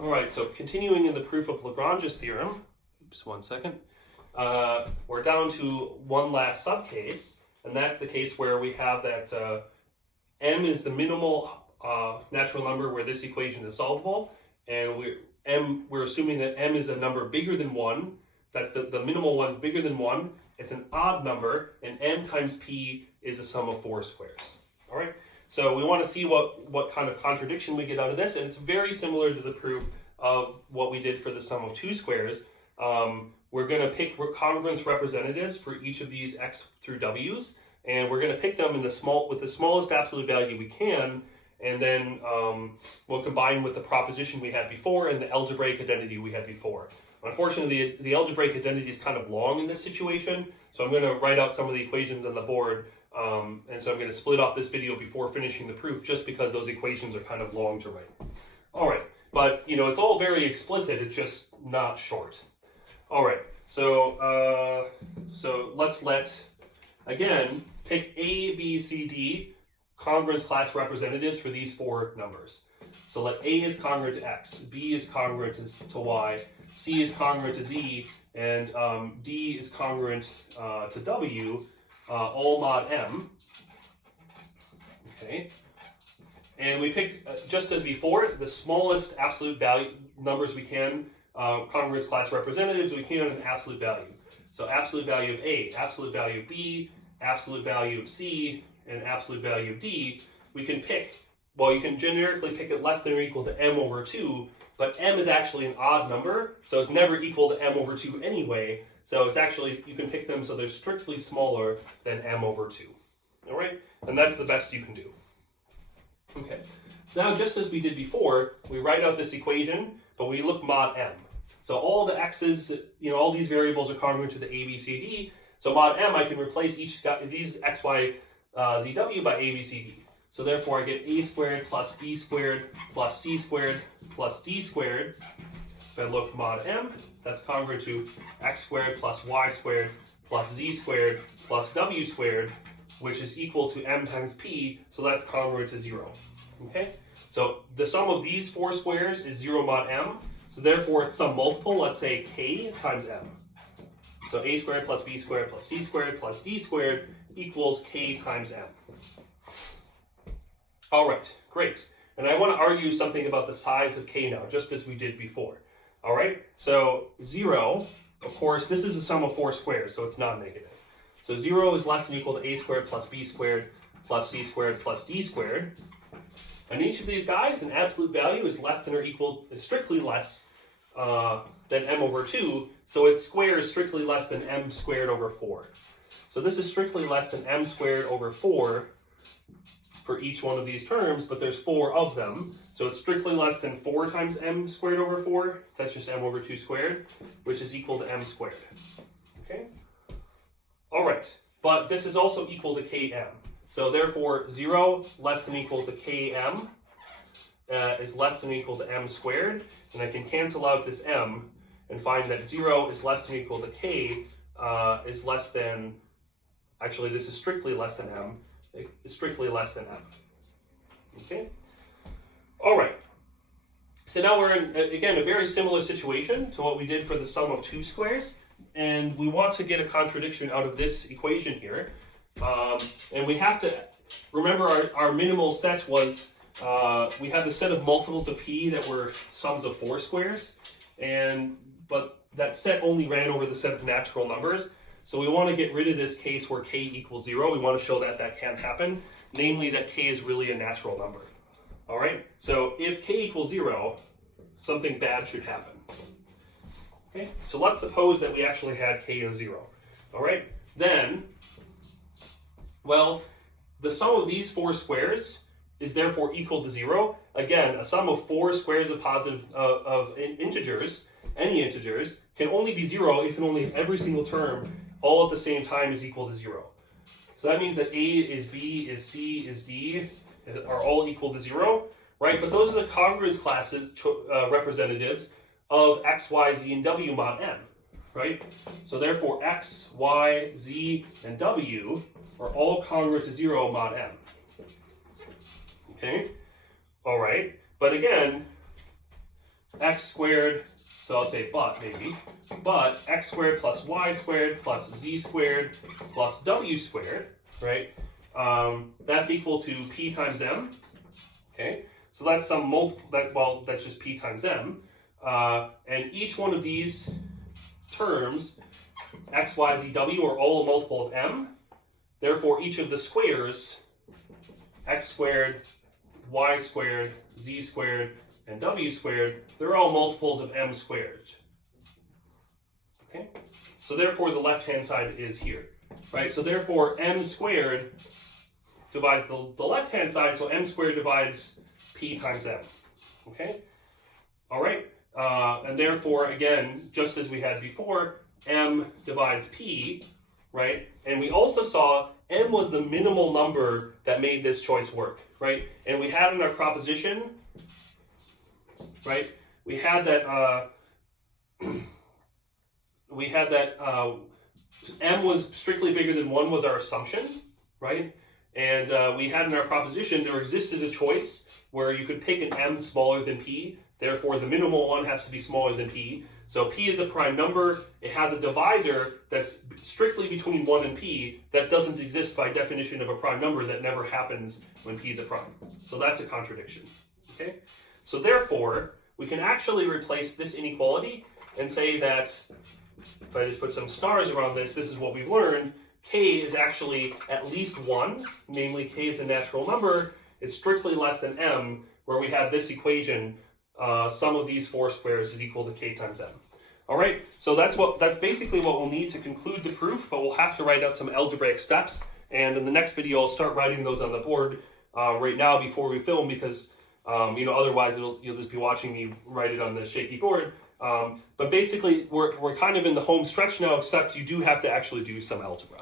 All right, so continuing in the proof of Lagrange's theorem, oops, 1 second, we're down to one last subcase, and that's the case where we have that m is the minimal natural number where this equation is solvable, and we're assuming that m is a number bigger than 1. That's the minimal one's bigger than 1. It's an odd number, and m times p is a sum of 4 squares. All right, so we want to see what kind of contradiction we get out of this, and it's very similar to the proof of what we did for the sum of 2 squares. We're going to pick congruence representatives for each of these x through w's, and we're going to pick them in with the smallest absolute value we can, and then we'll combine with the proposition we had before and the algebraic identity we had before. Unfortunately, the algebraic identity is kind of long in this situation, so I'm going to write out some of the equations on the board, and so I'm going to split off this video before finishing the proof just because those equations are kind of long to write. All right, but it's all very explicit, it's just not short. All right, so let's again, pick A, B, C, D congruence class representatives for these 4 numbers. So let A is congruent to X, B is congruent to Y, C is congruent to Z, and D is congruent to W, all mod M. Okay, and we pick, just as before, the smallest absolute value numbers we can, congruence class representatives we can, in absolute value. So absolute value of A, absolute value of B, absolute value of C, and absolute value of D, we can pick. Well, you can generically pick it less than or equal to m over 2, but m is actually an odd number, so it's never equal to m over 2 anyway, so it's actually, you can pick them so they're strictly smaller than m over 2. All right? And that's the best you can do. Okay. So now, just as we did before, we write out this equation, but we look mod m. So all the x's, all these variables are congruent to the a, b, c, d, so mod m, I can replace these x, y, z, w by a, b, c, d. So therefore I get a squared plus b squared plus c squared plus d squared. If I look mod m, that's congruent to x squared plus y squared plus z squared plus w squared, which is equal to m times p, so that's congruent to 0. Okay? So the sum of these 4 squares is 0 mod m, so therefore it's some multiple, let's say k times m. So a squared plus b squared plus c squared plus d squared equals k times m. All right, great. And I want to argue something about the size of k now, just as we did before. All right, so 0, of course, this is a sum of 4 squares, so it's not negative. So 0 is less than or equal to a squared plus b squared plus c squared plus d squared. And each of these guys, an absolute value is less than or equal, is strictly less than m over 2, so its square is strictly less than m squared over 4. So this is strictly less than m squared over 4 for each one of these terms, but there's 4 of them, so it's strictly less than 4 times m squared over 4, that's just m over 2 squared, which is equal to m squared. Okay? All right, but this is also equal to km. So therefore, 0 less than or equal to km is less than or equal to m squared, and I can cancel out this m and find that 0 is less than or equal to k is less than, actually this is strictly less than m, is strictly less than m. Okay? All right. So now we're in, again, a very similar situation to what we did for the sum of 2 squares, and we want to get a contradiction out of this equation here. And we have to remember our minimal set was, we had the set of multiples of p that were sums of 4 squares, but that set only ran over the set of natural numbers. So we want to get rid of this case where k equals 0. We want to show that that can't happen, namely that k is really a natural number. All right? So if k equals 0, something bad should happen. Okay? So let's suppose that we actually had k is 0. All right? Then, well, the sum of these 4 squares is therefore equal to 0. Again, a sum of 4 squares of positive integers, any integers, can only be 0 if and only if every single term all at the same time is equal to 0. So that means that A is B is C is D are all equal to 0, right? But those are the congruence classes representatives of x, y, z, and w mod m, right? So therefore x, y, z, and w are all congruent to 0 mod m. Okay? All right. But again, x squared, so I'll say but maybe, but x squared plus y squared plus z squared plus w squared, right? That's equal to p times m, okay? So that's some multiple, that's just p times m. And each one of these terms, x, y, z, w, are all a multiple of m. Therefore, each of the squares, x squared, y squared, z squared, and w squared, they're all multiples of m squared. Okay? So therefore, the left-hand side is here, right? So therefore, m squared divides the left-hand side, so m squared divides p times m. Okay? All right? And therefore, again, just as we had before, m divides p, right? And we also saw m was the minimal number that made this choice work, right? And we had in our proposition, right? We had that m was strictly bigger than 1 was our assumption, right? And we had in our proposition there existed a choice where you could pick an m smaller than p. Therefore, the minimal one has to be smaller than p. So p is a prime number. It has a divisor that's strictly between 1 and p that doesn't exist by definition of a prime number that never happens when p is a prime. So that's a contradiction. Okay? So therefore, we can actually replace this inequality and say that, if I just put some stars around this, this is what we've learned. K is actually at least 1, namely k is a natural number. It's strictly less than m, where we have this equation, sum of these 4 squares is equal to k times m. All right, so that's basically what we'll need to conclude the proof, but we'll have to write out some algebraic steps, and in the next video I'll start writing those on the board right now before we film, because otherwise you'll just be watching me write it on the shaky board. But basically we're kind of in the home stretch now, except you do have to actually do some algebra.